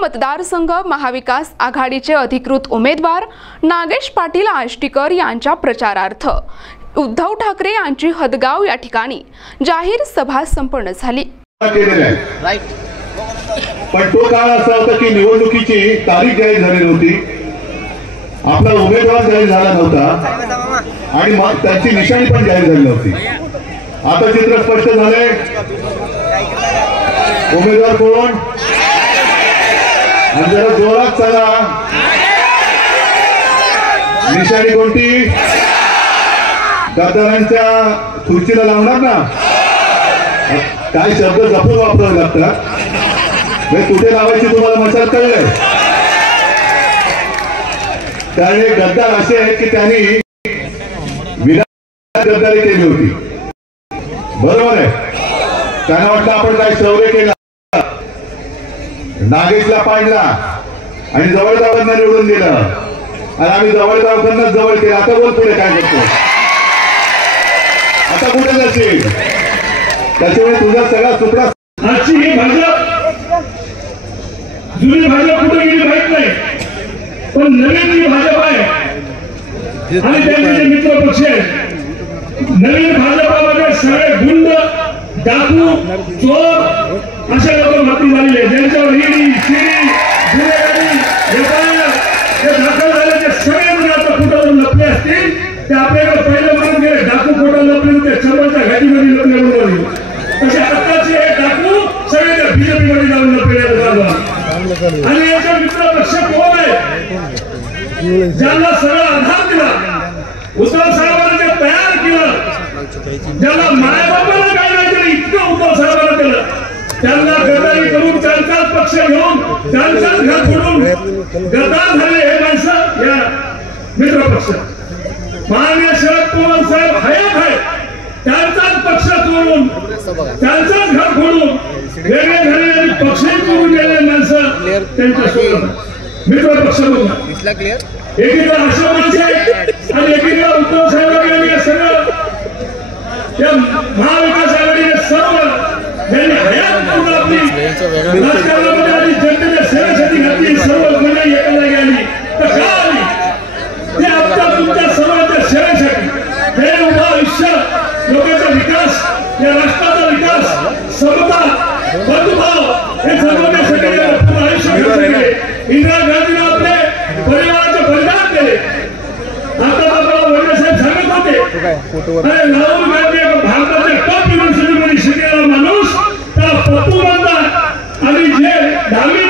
मतदारसंघ महाविकास आघाडीचे अधिकृत उमेदवार नागेश पाटील आष्टीकर यांच्या प्रचारार्थ उद्धव ठाकरे यांची हदगाव या ठिकाणी जाहीर सभा संपन्न झाली। पण तो काळ असा होता की निवडणुकीची तारीख जाहीर झाली नव्हती, आपला उमेदवार जाहीर झाला नव्हता आणि मग त्यांची निशाणी पण जाहीर झाली नव्हती। आता चित्र स्पष्ट झालंय, उमेदवार कोण आणि जरा जोरात चला, निशाणी कोणती? गद्दारांच्या खुर्चीला लावणार ना, काय शब्द जपून वापरावे लागतात, कुठे लावायची तुम्हाला मशाल कळलंय। त्याने गद्दार असे आहेत की त्यांनी विना गद्दारी केली होती, बरोबर आहे। त्यांना वाटलं आपण काय शौर्य केलं, नागेशला पाडला आणि जवळजावांना निवडून दिलं आणि आम्ही जवळजावांना जवळ केलं। आता बोल पुढे काय करतो, आता कुठे जाशील? त्याच्यामुळे तुझा सगळा सुपडा आजची ही भाजप जुनी भाजप कुठे गेली माहित नाही, पण नवीन जी भाजप आहे आणि त्यांचे जे मित्र पक्ष आहेत, नवीन भाजपामध्ये सगळे गुंड, डाकू, चोर असे लोक माती झालेले, ज्यांच्यावर ईडी, सीडी, गुन्हेगारी, हे दाखल झाल्याचे सगळे म्हणजे आता कुठं लपले असतील ते आपल्याकडे पहिले म्हणून गेले, डाकू कुठं लपले होते, चर्माच्या घाटीमध्ये लपले म्हणून, तसे आत्ताचे हे डाकू सगळे त्या बीजेपी मध्ये जाऊन लपले। आणि याचा मित्र पक्ष कोण आहे, ज्यांना सगळा आधार दिला, उद्धव साहेबांनी ते तयार केलं, ज्यांना मायबापाला काय नाही तरी इतकं उद्धव साहेबांना केलं, त्यांना गद्दारी करून त्यांचाच पक्ष घेऊन त्यांचाच घर फोडून गद्दार झाले हे माणसं या मित्र पक्ष। माननीय शरद पवार साहेब हयात आहे, त्यांचाच पक्ष तोडून त्यांचाच घर फोडून वेगळे झाले आणि पक्षही करून गेले माणसं त्यांच्यासोबत मित्र पक्ष बघून एकीकडे अशा माणसं आहेत आणि एकीकडे उद्धव साहेबांनी सगळं या महाविकास आघाडीने सर्व त्यांनी हयात करून आपली राजकारणामध्ये आणि जनतेच्या सेवेसाठी घातली, सर्व मंडळी एका जागी आली तर का आली? ते आता तुमच्या सर्वांच्या सेवेसाठी हे उभं आयुष्य, लोकांचा विकास, या राष्ट्राचा विकास, समता, बंधुभाव हे जगवण्यासाठी आयुष्य घातले। इंदिरा गांधीने आपले परिवाराचे बलिदान केले। आता आपल्याला वडील साहेब सांगत होते, राहुल गांधी भारताच्या टॉप युनिव्हर्सिटीमध्ये शिकलेला माणूस, त्याला पप्पू म्हणतात आणि जे 10वी